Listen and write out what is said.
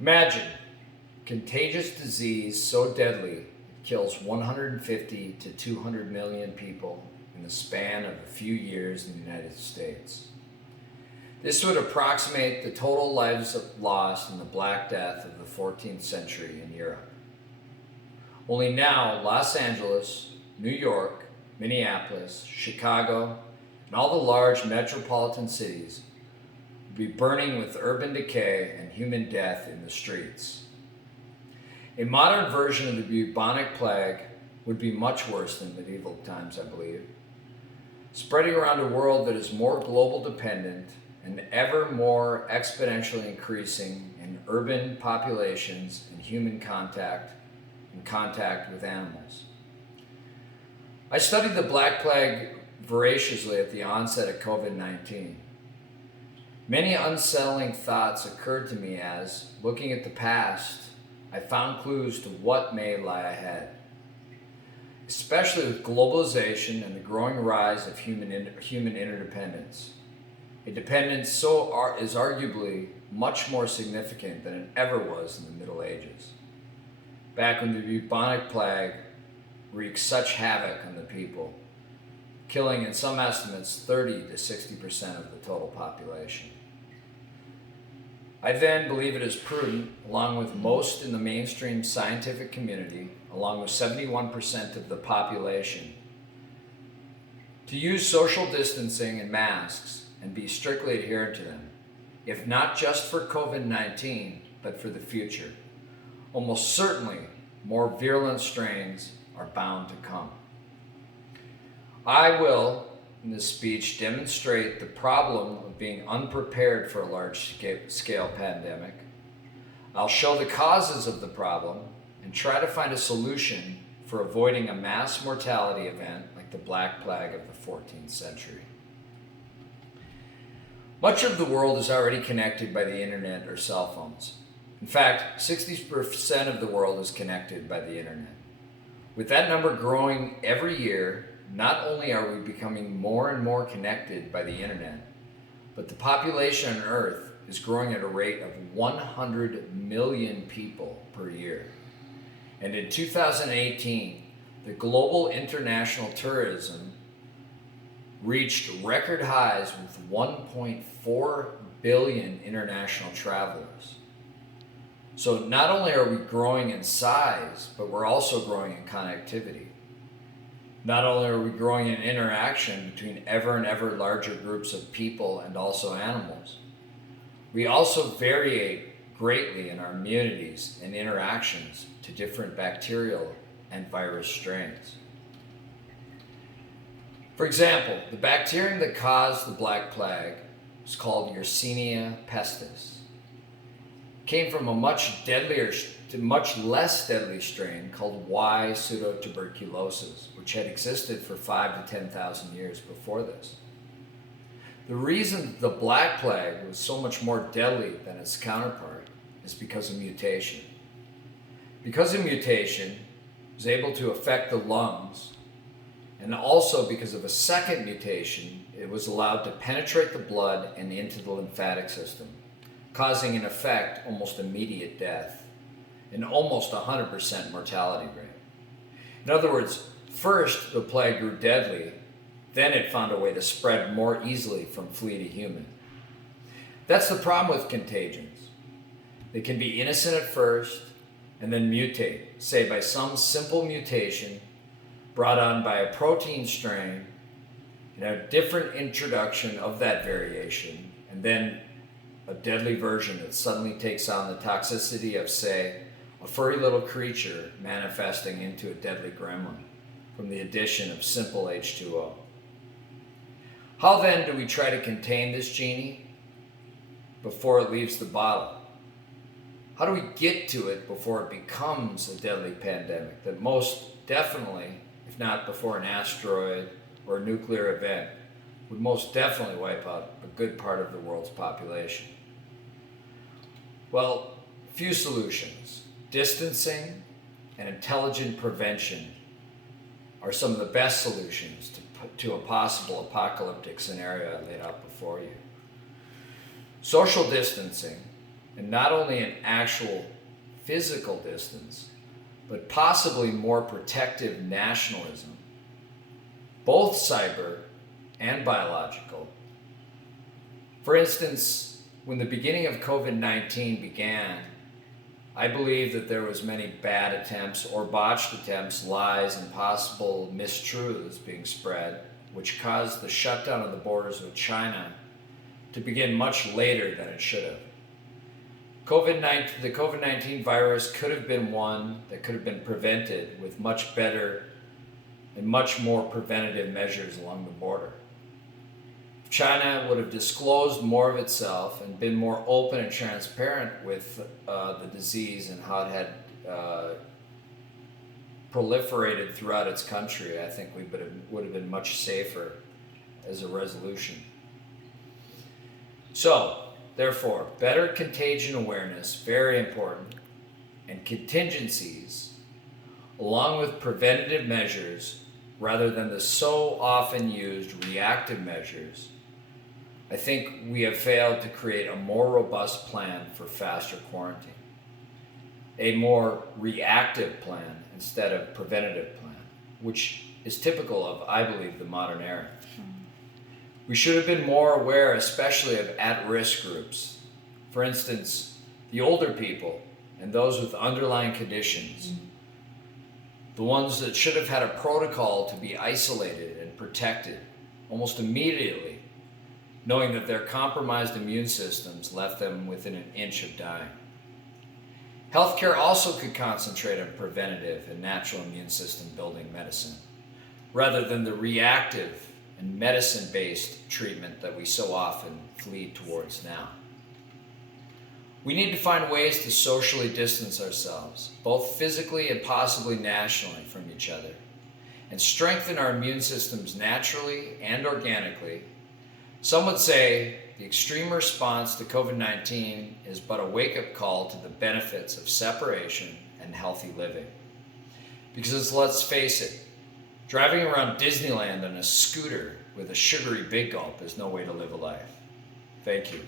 Imagine contagious disease so deadly it kills 150 to 200 million people in the span of a few years in the United States. This would approximate the total lives lost in the Black Death of the 14th century in Europe. Only now, Los Angeles, New York, Minneapolis, Chicago, and all the large metropolitan cities would be burning with urban decay and human death in the streets. A modern version of the bubonic plague would be much worse than medieval times, I believe, spreading around a world that is more global dependent and ever more exponentially increasing in urban populations and human contact and contact with animals. I studied the Black Plague voraciously at the onset of COVID-19. Many unsettling thoughts occurred to me as, looking at the past, I found clues to what may lie ahead, especially with globalization and the growing rise of human interdependence. A dependence is arguably much more significant than it ever was in the Middle Ages, back when the bubonic plague wreaked such havoc on the people, killing in some estimates 30 to 60% of the total population. I then believe it is prudent, along with most in the mainstream scientific community, along with 71% of the population, to use social distancing and masks and be strictly adherent to them, if not just for COVID-19, but for the future. Almost certainly, more virulent strains are bound to come. I will, in this speech, demonstrate the problem of being unprepared for a large-scale pandemic. I'll show the causes of the problem and try to find a solution for avoiding a mass mortality event like the Black Plague of the 14th century. Much of the world is already connected by the internet or cell phones. In fact, 60% of the world is connected by the internet. With that number growing every year, not only are we becoming more and more connected by the internet, but the population on Earth is growing at a rate of 100 million people per year. And in 2018, the global international tourism reached record highs with 1.4 billion international travelers. So not only are we growing in size, but we're also growing in connectivity. Not only are we growing in interaction between ever and ever larger groups of people and also animals, we also vary greatly in our immunities and interactions to different bacterial and virus strains. For example, the bacterium that caused the Black Plague was called Yersinia pestis. It came from a much less deadly strain called Y. pseudotuberculosis, which had existed for 5,000 to 10,000 years before this. The reason the Black Plague was so much more deadly than its counterpart is because of mutation. Because of mutation, it was able to affect the lungs, and also because of a second mutation, it was allowed to penetrate the blood and into the lymphatic system, causing in effect almost immediate death and almost 100% mortality rate. In other words, first the plague grew deadly, then it found a way to spread more easily from flea to human. That's the problem with contagions. They can be innocent at first and then mutate, say by some simple mutation brought on by a protein strain and a different introduction of that variation, and then a deadly version that suddenly takes on the toxicity of, say, a furry little creature manifesting into a deadly gremlin from the addition of simple H2O. How then do we try to contain this genie before it leaves the bottle? How do we get to it before it becomes a deadly pandemic that most definitely, if not before an asteroid or a nuclear event, would most definitely wipe out a good part of the world's population? Well, few solutions. Distancing and intelligent prevention are some of the best solutions to a possible apocalyptic scenario I laid out before you. Social distancing and not only an actual physical distance, but possibly more protective nationalism, both cyber and biological. For instance, when the beginning of COVID-19 began, I believe that there was many bad attempts or botched attempts, lies, and possible mistruths being spread, which caused the shutdown of the borders with China to begin much later than it should have. The COVID-19 virus could have been one that could have been prevented with much better and much more preventative measures along the border. If China would have disclosed more of itself and been more open and transparent with the disease and how it had proliferated throughout its country, I think we would have been much safer as a resolution. So, therefore, better contagion awareness, very important, and contingencies, along with preventative measures, rather than the so often used reactive measures, I think we have failed to create a more robust plan for faster quarantine. A more reactive plan instead of preventative plan, which is typical of, I believe, the modern era. We should have been more aware, especially of at-risk groups. For instance, the older people and those with underlying conditions, the ones that should have had a protocol to be isolated and protected almost immediately, knowing that their compromised immune systems left them within an inch of dying. Healthcare also could concentrate on preventative and natural immune system building medicine, rather than the reactive and medicine-based treatment that we so often flee towards now. We need to find ways to socially distance ourselves, both physically and possibly nationally, from each other, and strengthen our immune systems naturally and organically. Some would say the extreme response to COVID-19 is but a wake-up call to the benefits of separation and healthy living. Because let's face it, driving around Disneyland on a scooter with a sugary big gulp is no way to live a life. Thank you.